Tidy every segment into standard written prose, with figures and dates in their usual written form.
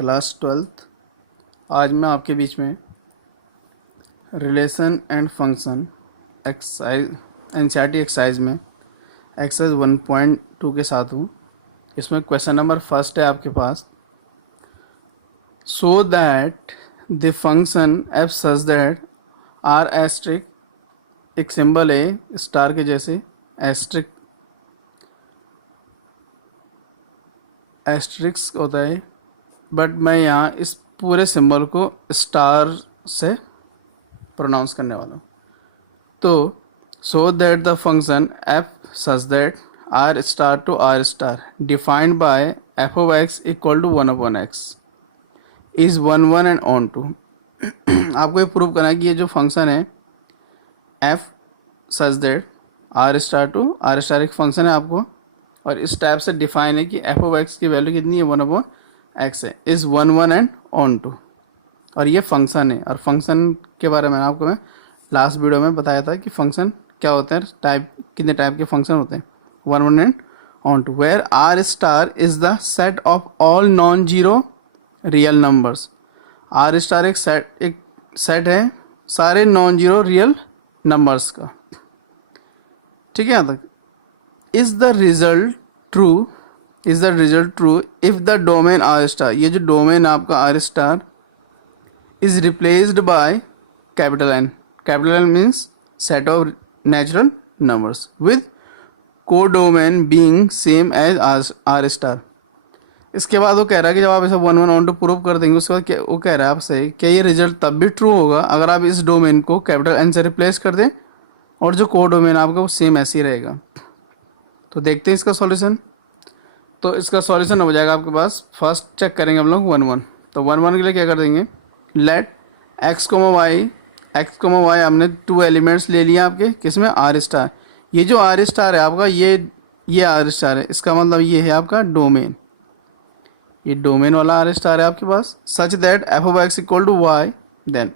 Class 12th। आज मैं आपके बीच में relation and function exercise NCERT exercise में एक्सरसाइज 1.2 के साथ हूँ। इसमें क्वेश्चन नंबर फर्स्ट है आपके पास, so that the function F such that R asterisk, एक सिंबल है स्टार के जैसे, एस्ट्रिक्स होता है, बट मैं यहाँ इस पूरे सिंबल को स्टार से प्रोनाउंस करने वाला हूँ। तो so that the function F such that R star to R star defined by F of x equal to 1/x is 1 and onto. आपको ये प्रूव करना है कि ये जो फंक्शन है F such that R star to R star एक function है आपको, और इस टाइप से डिफाइन है कि एफ ऑफ एक्स की वैल्यू कितनी है 1/x है, इज 1 एंड ऑन टू, और ये फंक्शन है। और फंक्शन के बारे में आपको मैं लास्ट वीडियो में बताया था कि फंक्शन क्या होते हैं, कितने टाइप के फंक्शन होते हैं, 1 and onto, where R star is the set of all non zero real numbers. R star एक सेट है सारे नॉन जीरो रियल नंबर्स का, ठीक है। यहाँ तक is the result true if the domain R star, ये जो डोमेन आपका R star is replaced by capital N means set of natural numbers with codomain being same as R star. इसके बाद वो कह रहा है कि जब आप इसे 1 ऑन टू प्रूव कर देंगे, उसके बाद वो कह रहा है आपसे कि ये रिजल्ट तब भी ट्रू होगा अगर आप इस डोमेन को कैपिटल एन से रिप्लेस कर दें और जो कोडोमेन आपका वो सेम ऐसे ही रहेगा। तो देखते हैं इसका सॉल्यूशन। तो इसका सॉल्यूशन हो जाएगा आपके पास, फर्स्ट चेक करेंगे हम लोग 1 तो 1 के लिए क्या कर देंगे, लेट एक्स कोमा वाई हमने 2 एलिमेंट्स ले लिए आपके, किसमें आर स्टार। ये जो आर स्टार है आपका ये आर स्टार है, इसका मतलब ये है आपका डोमेन, ये डोमेन वाला आर स्टार है आपके पास, such that F of x equal to Y then.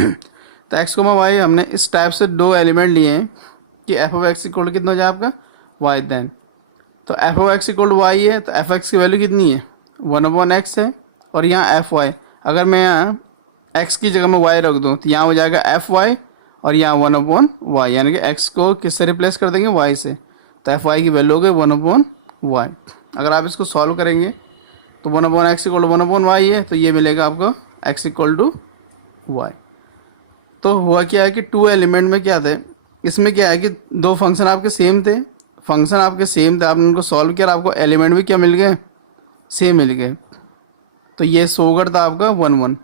तो एक्स कोमा वाई हमने इस टाइप से 2 एलिमेंट लिए हैं कि F of x equal to कितना हो जाए आपका वाई देन। तो F of x equal to Y है, तो एफ एक्स की वैल्यू कितनी है 1/x है, और यहाँ एफ वाई, अगर मैं यहाँ एक्स की जगह में वाई रख दूँ तो यहाँ हो जाएगा एफ वाई, और यहाँ 1/y, यानी कि एक्स को किससे रिप्लेस कर देंगे वाई से, तो एफ वाई की वैल्यू हो गई 1/y। अगर आप इसको सॉल्व करेंगे तो 1/x इक्वल टू 1/y है, तो ये मिलेगा आपको x इक्वल टू वाई। तो हुआ क्या है कि 2 एलिमेंट में क्या थे, इसमें क्या है कि 2 फंक्शन आपके सेम थे, आपने उनको सॉल्व किया और आपको एलिमेंट भी क्या मिल गए, सेम मिल गए। तो ये सोगढ़ था आपका 1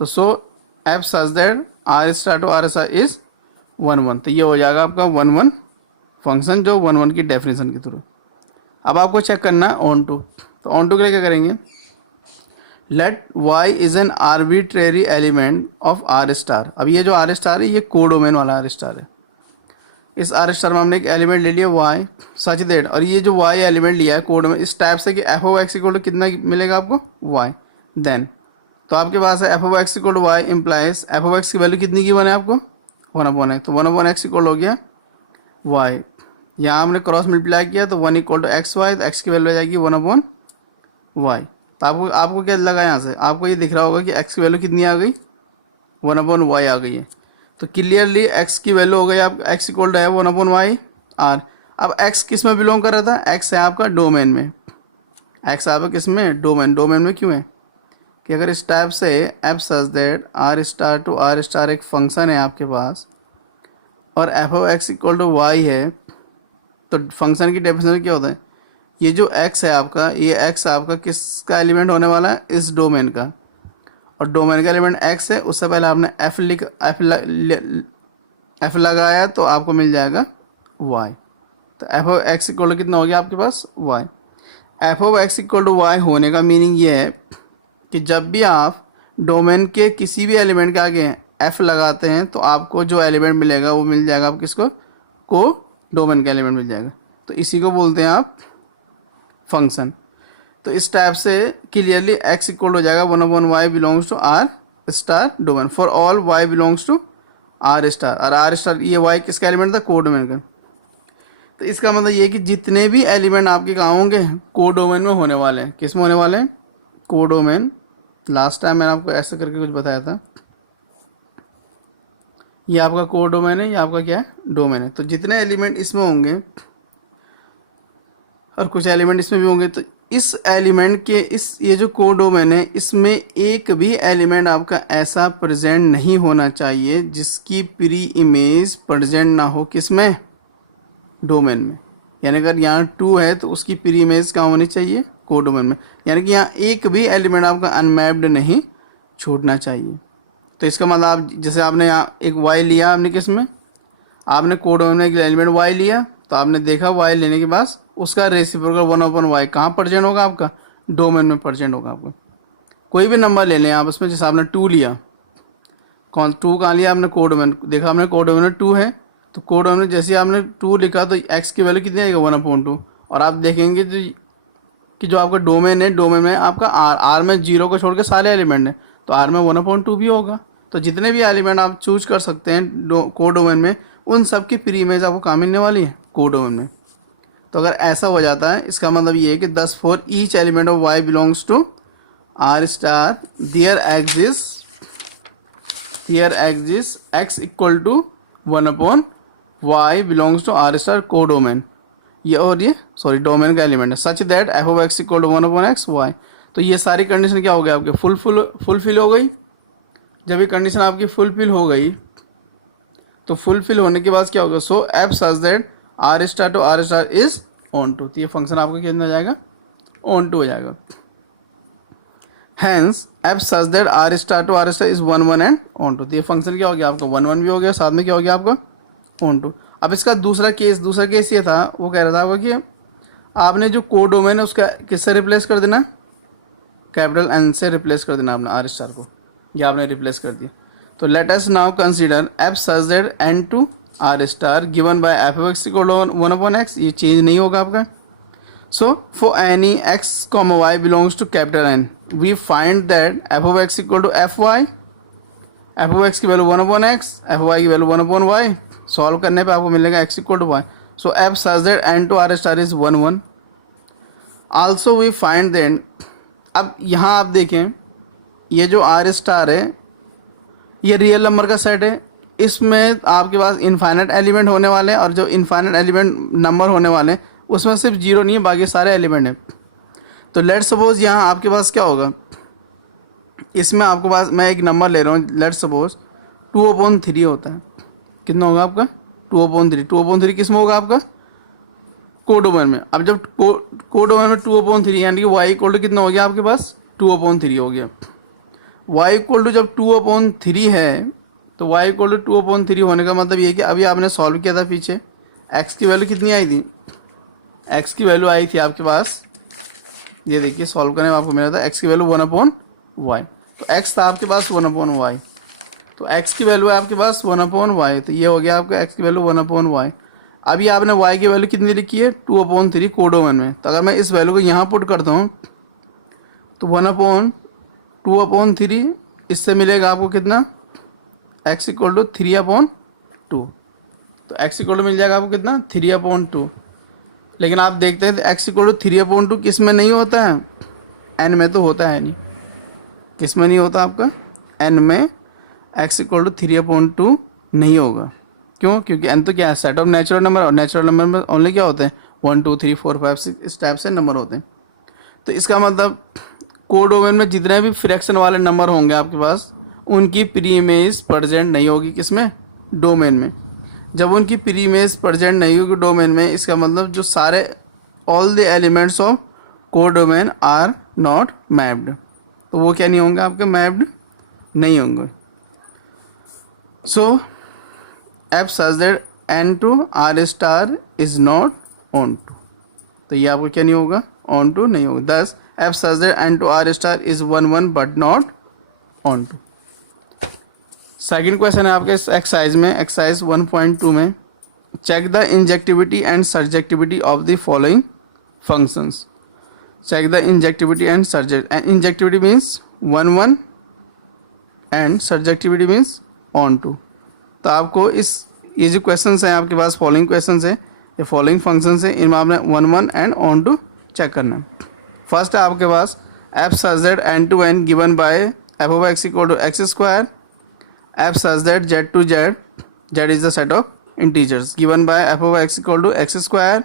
तो so F such that R star to R star is 1 तो ये हो जाएगा आपका 1 फंक्शन, जो 1 की डेफिनेशन के थ्रू। अब आपको चेक करना है ऑन टू, तो ऑन टू के लिए क्या करेंगे, let Y is an arbitrary element of R star. अब ये जो आर स्टार है ये कोडोमेन वाला आर स्टार है, इस आर स्टार में हमने एक एलिमेंट ले लिया वाई सच दैट, और ये जो वाई एलिमेंट लिया है कोड में इस टाइप से कि F of x equal to कितना मिलेगा आपको वाई देन। तो आपके पास है F of x equal to Y implies F of X की वैल्यू कितनी की बने आपको 1/x, तो 1/x इक्वल हो गया वाई। यहाँ हमने क्रॉस मल्टीप्लाई किया तो 1 इक्वल टू एक्स वाई, तो एक्स की वैल्यू आ जाएगी 1/y। तो आपको क्या लगा यहाँ से, आपको ये दिख रहा होगा कि एक्स की वैल्यू कितनी आ गई 1/y आ गई है। तो क्लियरली एक्स की वैल्यू हो गई आप एक्स इक्वल टू है 1/y आर। अब एक्स किस में बिलोंग कर रहा था, एक्स है आपका डोमेन में, एक्स आपका किस में डोमेन में क्यों है कि अगर इस टाइप से F such that R star to R star एक फंक्शन है आपके पास और F of x equal to Y है, तो फंक्शन की डेफिनेशन क्या होता है, ये जो x है आपका, ये x आपका किसका एलिमेंट होने वाला है, इस डोमेन का, और डोमेन का एलिमेंट x है। उससे पहले आपने f लगाया तो आपको मिल जाएगा y, तो F of x equal to कितना हो गया आपके पास y। F of x equal to y होने का मीनिंग ये है कि जब भी आप डोमेन के किसी भी एलिमेंट के आगे f लगाते हैं तो आपको जो एलिमेंट मिलेगा वो मिल जाएगा, आप किसको को डोमेन का एलिमेंट मिल जाएगा, तो इसी को बोलते हैं आप फंक्शन। तो इस टाइप से क्लियरली x इक्वल हो जाएगा 1/y belongs to R star domain for all y belongs to R star, और आर स्टार ये y किसका एलिमेंट था कोडोमेन का। तो इसका मतलब ये कि जितने भी एलिमेंट आपके कहाँ होंगे कोडोमेन में होने वाले हैं, किस में होने वाले हैं कोडोमेन लास्ट टाइम मैंने आपको ऐसे करके कुछ बताया था। ये आपका कोड डोमेन है, ये आपका क्या है, डोमेन है। तो जितने एलिमेंट इसमें होंगे और कुछ एलिमेंट इसमें भी होंगे, तो इस एलिमेंट के ये जो कोड डोमेन है, इसमें एक भी एलिमेंट आपका ऐसा प्रेजेंट नहीं होना चाहिए जिसकी प्री इमेज प्रेजेंट ना हो किसमें, डोमेन में। यानी अगर यहाँ 2 है तो उसकी प्री इमेज कहाँ होनी चाहिए, कोड डोमेन में। यानी कि यहाँ एक भी एलिमेंट आपका अनमैप्ड नहीं छूटना चाहिए। तो इसका मतलब आप जैसे आपने यहाँ एक y लिया, आपने किस में, आपने कोड डोमेन में एक एलिमेंट y लिया, तो आपने देखा y लेने के बाद उसका रेसिप्रोकल 1/y कहाँ प्रेजेंट होगा, आपका डोमेन में प्रेजेंट होगा। आपका कोई भी नंबर ले लें आप उसमें, जैसे आपने 2 लिया, कौन 2 कहाँ लिया आपने, कोड डोमेन, देखा आपने कोड डोमेन में 2 है, तो कोड डोमेन में जैसे आपने 2 लिखा तो x की वैल्यू कितनी आएगी, 1/2। और आप देखेंगे कि जो आपका डोमेन है, डोमेन में आपका r में 0 को छोड़ के सारे एलिमेंट हैं, तो r में 1/2 भी होगा। तो जितने भी एलिमेंट आप चूज कर सकते हैं कोड डोमेन में, उन सब की प्री इमेज आपको कहाँ मिलने वाली है, कोड डोमेन में। तो अगर ऐसा हो जाता है, इसका मतलब ये है कि 10 for each element of y belongs to r star there exist x equal to 1/y belongs to r star codomain. ये और ये सॉरी डोमेन का एलिमेंट है, such that f of x equal to 1/x y। तो ये सारी condition क्या हो गई आपके, फुलफिल हो गई। जब ये कंडीशन आपकी फुलफिल हो गई, तो फुलफिल होने के बाद क्या होगा, so F such that r star to r star is onto. तो ये फंक्शन आपका कितना हो जाएगा, ऑन टू हो जाएगा। Hence f such that r star to r star is 1 1 and onto. तो ये फंक्शन क्या हो गया आपका, 1 1 भी हो गया, साथ में क्या हो गया आपका, ऑन टू। अब इसका दूसरा केस ये था, वो कह रहा था आपका कि आपने जो कोड डोमेन है उसका किससे रिप्लेस कर देना, कैपिटल N से रिप्लेस कर देना आपने r स्टार को, ये आपने रिप्लेस कर दिया। तो let us now consider f such that n to r star given by f of x equal to 1/x, ये चेंज नहीं होगा आपका। So for any x, y belongs to capital N, we find that f of x equal to fy, f of x की value 1/x, fy की value 1/y। Solve करने पे आपको मिलेगा x equal to y। So f such that n to r star is 1 1। Also we find that, अब यहाँ आप देखें, ये जो r स्टार है ये रियल नंबर का सेट है, इसमें आपके पास इनफाइनाइट एलिमेंट होने वाले हैं, और जो इनफाइनाइट एलिमेंट नंबर होने वाले हैं उसमें सिर्फ 0 नहीं है, बाकी सारे एलिमेंट हैं। तो लेट सपोज यहाँ आपके पास क्या होगा, इसमें आपके पास मैं एक नंबर ले रहा हूँ, लेट सपोज 2/3 होता है। कितना होगा आपका, 2/3। 2/3 किस में होगा आपका, कोड डोमेन में। अब जब कोड डोमेन में 2/3 यानी कि y इक्वल टू कितना हो गया आपके पास, 2/3 हो गया। y इक्वल टू जब 2/3 है, तो y इक्वल टू 2/3 होने का मतलब ये कि अभी आपने सॉल्व किया था पीछे, x की वैल्यू कितनी आई थी, x की वैल्यू आई थी आपके पास, ये देखिए सॉल्व करने में आपको मिला था x की वैल्यू 1/y। तो x था आपके पास 1/y, तो x की वैल्यू है आपके पास 1/y, तो ये हो गया आपका x की वैल्यू 1/y। अभी आपने y की वैल्यू कितनी लिखी है, 2/3 कोड डोमेन में। तो अगर मैं इस वैल्यू को यहाँ पुट करता हूँ, तो 1/2/3 इससे मिलेगा आपको कितना, x इक्वल टू 3/2। तो x इक्वल टू मिल जाएगा आपको कितना, 3/2। लेकिन आप देखते हैं x इक्वल टू 3/2 किस में नहीं होता है, n में तो होता है नहीं। किस में नहीं होता आपका, n में x इक्वल टू 3/2 नहीं होगा। क्यों, क्योंकि n तो क्या है, सेट ऑफ नेचुरल नंबर, और नेचुरल नंबर में ओनली क्या होते हैं, 1 2 3 4 5 6 इस टाइप से नंबर होते हैं। तो इसका मतलब कोड डोमेन में जितने भी फ्रैक्शन वाले नंबर होंगे आपके पास, उनकी प्री इमेज प्रेजेंट नहीं होगी किसमें, डोमेन में। जब उनकी प्री इमेज प्रेजेंट नहीं होगी डोमेन में, इसका मतलब जो सारे all the elements of codomain are not mapped, तो वो क्या नहीं होंगे आपके, मैप्ड नहीं होंगे। So F such that n to r star is not onto, तो ये आपको क्या नहीं होगा, ऑन टू नहीं होगा। Thus F such that n to r star is 1 1 but not onto. Second question है आपके एक्सरसाइज में, एक्सरसाइज 1.2 में, check the injectivity and surjectivity of the following functions. Check the injectivity and injectivity means 1 1 and surjectivity means onto. तो आपको ये जो questions हैं आपके पास, फॉलोइंग क्वेश्चंस हैं, ये फॉलोइंग फंक्शंस हैं, इनमें आपने 1 1 एंड ऑन टू चेक करना है। फर्स्ट है आपके पास f such that n to n given by f of x equal to x square, f such that z to z, z is the set of integers given by f of x equal to x square.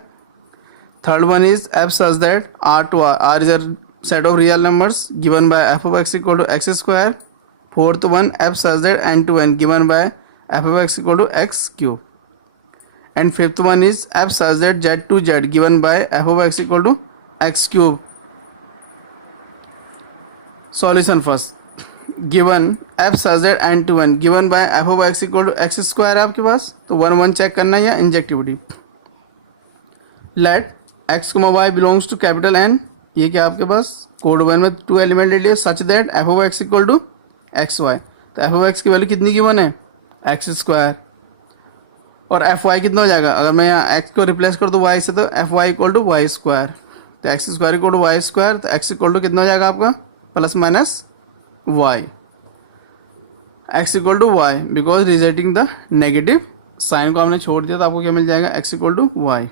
Third one is f such that r to r is a set of real numbers given by f of x equal to x square. Fourth one, f such that n to n given by f of x equal to x cube. And fifth one is f such that z to z given by f of x equal to x cube. Solution first. Given f such that n to n given by f of x equal to x square है आपके पास, तो 1 1 check करना है या injectivity. Let x, y belongs to capital N. ये क्या आपके पास code one में 2 एलिमेंट ले लिए. Such that f of x equal to x y. तो f of x की वैल्यू कितनी गिवन है, एक्स स्क्वायर. और एफ वाई कितना हो जाएगा, अगर मैं यहाँ x को रिप्लेस कर दूँ y से, तो F Y equal to Y square. तो X square equal to Y square. तो x इक्वल टू कितना हो जाएगा आपका, plus minus Y. x equal to Y because resulting the negative sign को आपने छोड़ दिया, तो आपको क्या मिल जाएगा, x equal to y.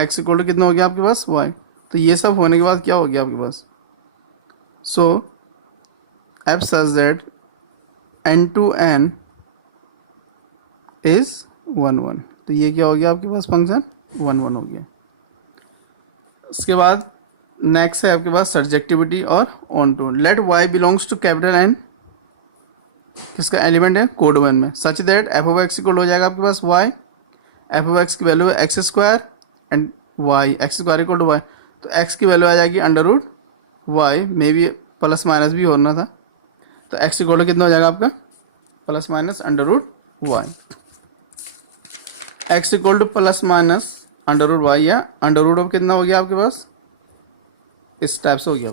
x equal to कितना हो गया आपके पास, y. तो ये सब होने के बाद क्या हो गया आपके पास, सो f such that n to n is 1 1. तो ये क्या हो गया आपके पास, फंक्शन 1 1 हो गया. उसके बाद नेक्स्ट है आपके पास सब्जेक्टिविटी और onto. Let y belongs to capital N. किसका एलिमेंट है, कोड वन में. Such that f of x equal हो जाएगा आपके पास y. f of x की वैल्यू है x square and y, x square equal to y. तो x की वैल्यू आ जाएगी under root y, maybe plus minus भी होना था. तो x इक्वल टू कितना हो जाएगा आपका, plus minus under root y. x equal to plus minus under root y या अंडर रूट ऑफ कितना हो गया आपके पास, इस टाइप से हो गया.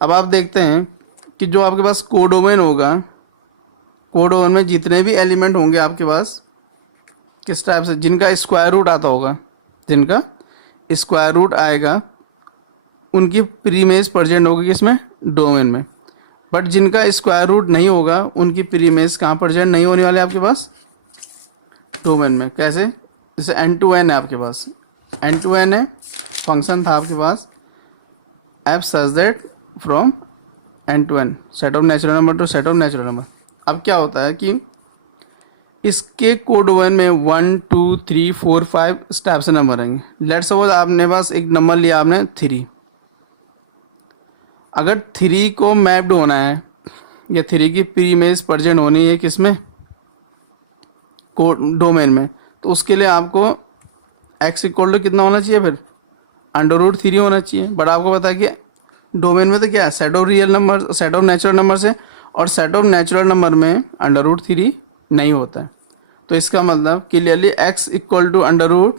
अब आप देखते हैं कि जो आपके पास कोडोमेन होगा, कोडोमेन में जितने भी एलिमेंट होंगे आपके पास किस टाइप से, जिनका स्क्वायर रूट आता होगा, जिनका स्क्वायर रूट आएगा उनकी प्रीमेज प्रेजेंट होगी किसमें, डोमेन में. बट जिनका स्क्वायर रूट नहीं होगा उनकी प्रीमेज कहाँ प्रेजेंट नहीं होने वाले आपके पास, डोमेन में. कैसे, जैसे एन टू एन है आपके पास, एन टू एन है, फंक्शन था आपके पास F such that from N to N, set of natural number to set of natural number. अब क्या होता है कि इसके कोड वन में 1 2 3 4 5 स्टेप से नंबर आएंगे. लेट सपोज आपने पास एक नंबर लिया आपने 3. अगर 3 को मैप्ड होना है या 3 की प्री इमेज प्रेजेंट होनी है किसमें, कोड डोमेन में, तो उसके लिए आपको x इक्वल टू कितना होना चाहिए, फिर अंडर रूट 3 होना चाहिए. बट आपको पता है कि डोमेन में तो क्या है, set of real number, set of natural number से, और सेट ऑफ नेचुरल नंबर में अंडर रूट 3 नहीं होता है. तो इसका मतलब clearly x equal to under root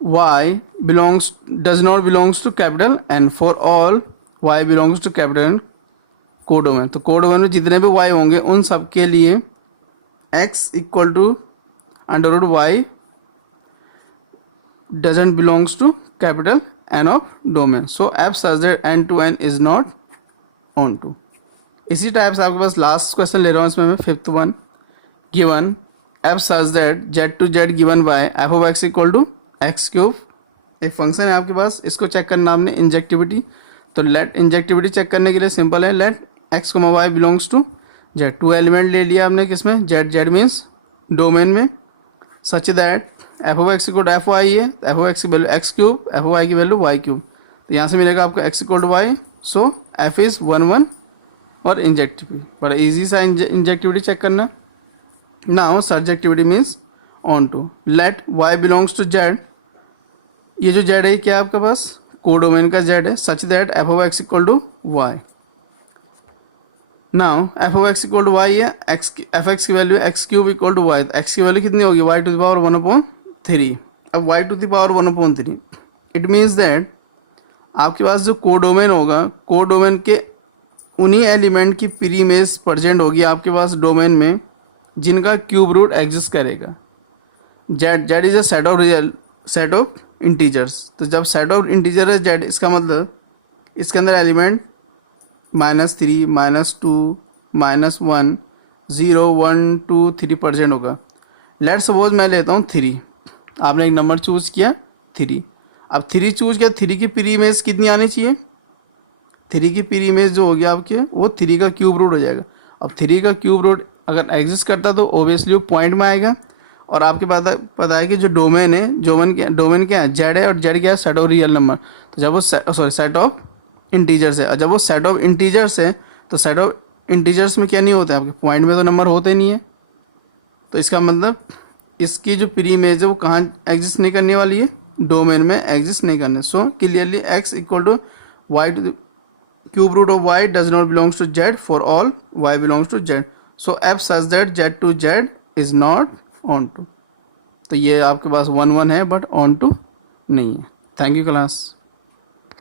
y belongs does not belongs to capital N. For all y belongs to capital N codomain. तो कोडोमेन में जितने भी y होंगे उन सब के लिए x equal to under root y doesn't belongs to capital N of domain. So f such that n to n is not onto. इसी टाइप से आपके पास लास्ट क्वेश्चन ले रहा हूँ इसमें मैं, fifth one. Given f such that z to z given by f of x equal to x cube. एक function है आपके पास, इसको चेक करना आपने इंजेक्टिविटी. तो लेट इंजेक्टिविटी चेक करने के लिए सिंपल है, let x, y belongs to z. 2 element ले लिया आपने किसमें, z मीन्स डोमेन में. Such that f of x equal to f y है, तो f of x की value x cube, f of y की वैल्यू y क्यूब. तो यहाँ से मिलेगा आपको x equal to y. So f is 1 1 और इंजेक्टिविटी. बड़ा ईजी सा इंजेक्टिविटी चेक करना. Now surjectivity means onto. Let y belongs to z. ये जो z है क्या है आपके पास, कोडोमेन का z है. Such that f of x equal to y. Now f of x equal to y है, f x की value x cube equal to y. x की वैल्यू कितनी होगी, y टू द पावर 1/3. अब y to the power 1/3 it means that आपके पास जो codomain होगा, कोडोमेन के उन्हीं एलिमेंट की प्री इमेज प्रेजेंट होगी आपके पास डोमेन में जिनका क्यूब रूट एग्जिस्ट करेगा. z is a set of real, set of integers. तो जब सेट ऑफ इंटीजर है z, इसका मतलब इसके अंदर एलिमेंट -3 -2 -1 0 1 2 3 प्रेजेंट होगा. लेट सपोज मैं लेता हूँ 3. आपने एक नंबर चूज किया 3. अब 3 चूज किया, 3 की प्री इमेज कितनी आनी चाहिए, 3 की प्री इमेज जो हो गया आपके वो 3 का क्यूब रूट हो जाएगा। अब 3 का क्यूब रूट अगर एग्जिस्ट करता तो ओबियसली वो पॉइंट में आएगा। और आपके पता है कि जो डोमेन है, डोमेन क्या है, जेड है, और जेड क्या है, सेट ऑफ रियल नंबर। तो जब वो सेट ऑफ इंटीजर्स है, और जब वो सेट ऑफ इंटीजर्स है तो सेट ऑफ इंटीजर्स में क्या नहीं होता है, आपके पॉइंट में तो नंबर होते नहीं है। तो इसका मतलब इसकी जो प्री इमेज है वो कहाँ एग्जिस्ट नहीं करने वाली है, डोमेन में एग्जिस्ट नहीं करने। So clearly x equal to y to cube root of y does not belongs to z for all y belongs to z. So f such that z to z is not on to। तो ये आपके पास 1 1 है but on to नहीं है। Thank you class.